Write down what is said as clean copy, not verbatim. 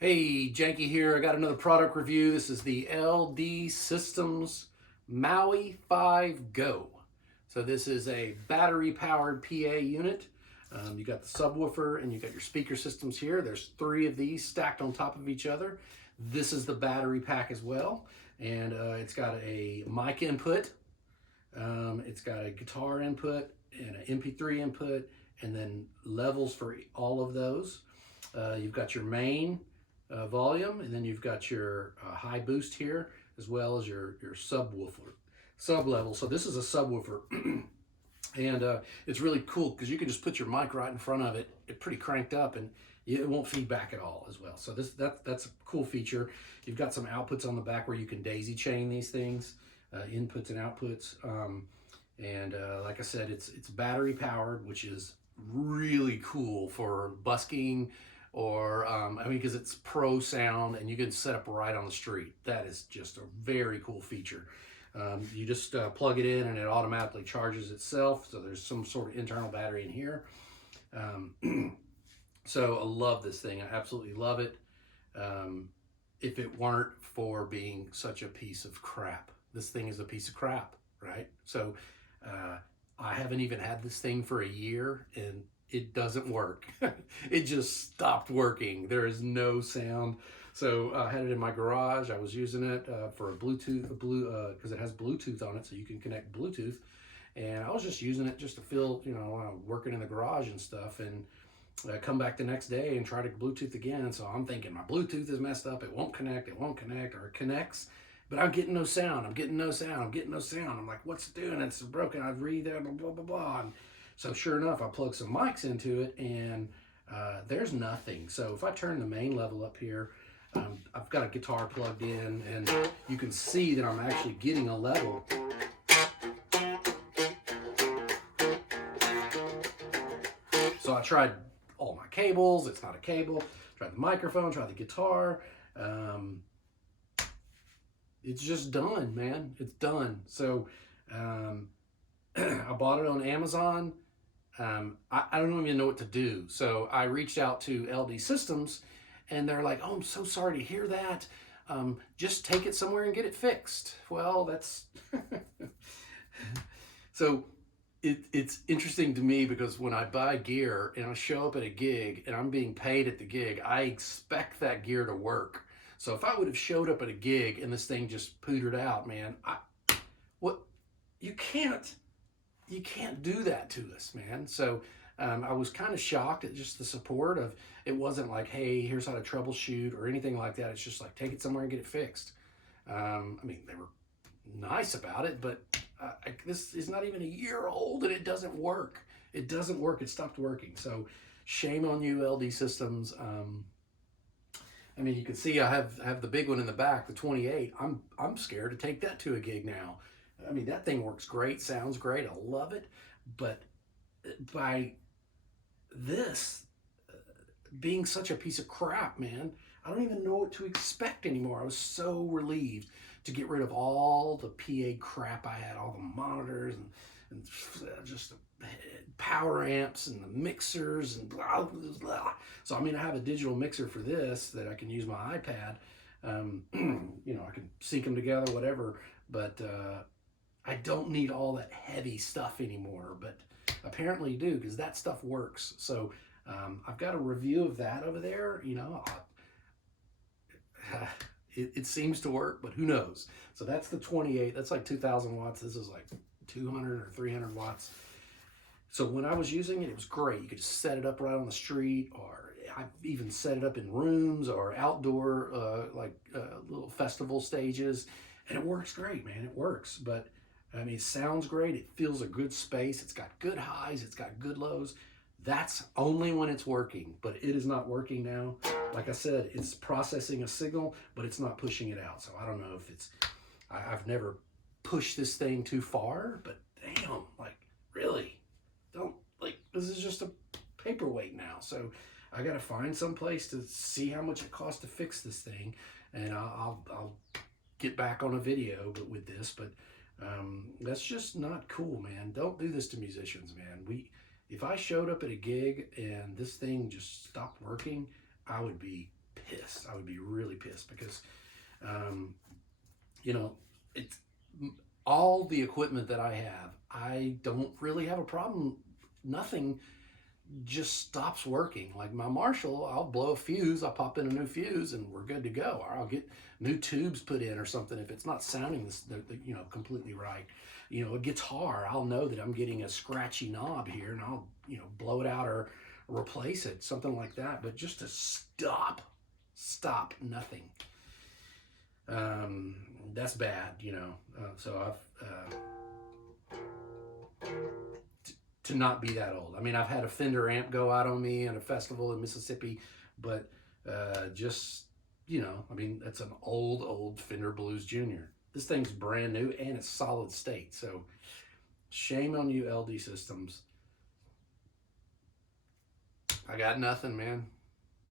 Hey, Janky here. I got another product review. This is the LD Systems Maui 5 Go. So this is a battery-powered PA unit. You got the subwoofer and you got your speaker systems here. There's three of these stacked on top of each other. This is the battery pack as well. And it's got a mic input. It's got a guitar input and an MP3 input and then levels for all of those. You've got your main volume, and then you've got your high boost here, as well as your subwoofer, sub level. So this is a subwoofer, and it's really cool because you can just put your mic right in front of it, pretty cranked up, and it won't feedback at all as well. So that's a cool feature. You've got some outputs on the back where you can daisy chain these things, inputs and outputs. Like I said, it's battery powered, which is really cool for busking or because it's pro sound and you can set up right on the street. That is just a very cool feature. You just plug it in and it automatically charges itself. So there's some sort of internal battery in here. So I love this thing. I absolutely love it. If it weren't for being such a piece of crap, this thing is a piece of crap, right? So I haven't even had this thing for a year and it doesn't work. It just stopped working. There is no sound. So I had it in my garage. I was using it for because it has Bluetooth on it, so you can connect Bluetooth. And I was just using it just to feel, working in the garage and stuff. And I come back the next day and try to Bluetooth again. And so I'm thinking my Bluetooth is messed up. It won't connect, or it connects. But I'm getting no sound. I'm getting no sound. I'm like, what's it doing? It's broken. I've read there, blah, blah, blah, blah. And so sure enough, I plug some mics into it and there's nothing. So if I turn the main level up here, I've got a guitar plugged in and you can see that I'm actually getting a level. So I tried all my cables. It's not a cable. Tried the microphone, tried the guitar. It's just done, man. It's done. So I bought it on Amazon. I don't even know what to do. So I reached out to LD Systems and they're like, oh, I'm so sorry to hear that. Just take it somewhere and get it fixed. Well, that's so it's interesting to me because when I buy gear and I show up at a gig and I'm being paid at the gig, I expect that gear to work. So if I would have showed up at a gig and this thing just pootered out, man, what you can't do that to us, man. So I was kind of shocked at just the support of it. Wasn't like, hey, here's how to troubleshoot or anything like that. It's just like, take it somewhere and get it fixed. They were nice about it, but this is not even a year old and it doesn't work. It doesn't work. It stopped working. So shame on you, LD Systems. You can see I have the big one in the back, the 28. I'm scared to take that to a gig now. That thing works great, sounds great, I love it. But by this being such a piece of crap, man, I don't even know what to expect anymore. I was so relieved to get rid of all the PA crap I had, all the monitors and just the power amps and the mixers and blah, blah, blah. So I have a digital mixer for this that I can use my iPad. I can sync them together, whatever. But I don't need all that heavy stuff anymore. But apparently you do, because that stuff works. So I've got a review of that over there. It seems to work, but who knows? So that's the 28. That's like 2,000 watts. This is like 200 or 300 watts. So when I was using it, it was great. You could just set it up right on the street, or I've even set it up in rooms or outdoor, little festival stages, and it works great, man. It works, but it sounds great. It feels a good space. It's got good highs. It's got good lows. That's only when it's working, but it is not working now. Like I said, it's processing a signal, but it's not pushing it out. So I don't know if I've never pushed this thing too far, but damn, really? This is just a paperweight now. So I got to find some place to see how much it costs to fix this thing, and I'll get back on a video with this. But that's just not cool, man. Don't do this to musicians, man. If I showed up at a gig and this thing just stopped working, I would be pissed. I would be really pissed because, you know, it's all the equipment that I have. I don't really have a problem. Nothing just stops working. Like my Marshall, I'll blow a fuse, I'll pop in a new fuse, and we're good to go. Or I'll get new tubes put in or something if it's not sounding completely right. You know, a guitar, I'll know that I'm getting a scratchy knob here, and I'll blow it out or replace it, something like that. But just to stop nothing. That's bad, so to not be that old. I mean, I've had a Fender amp go out on me at a festival in Mississippi, but I mean, that's an old Fender Blues Junior. This thing's brand new and it's solid state. So shame on you, LD Systems. I got nothing, man.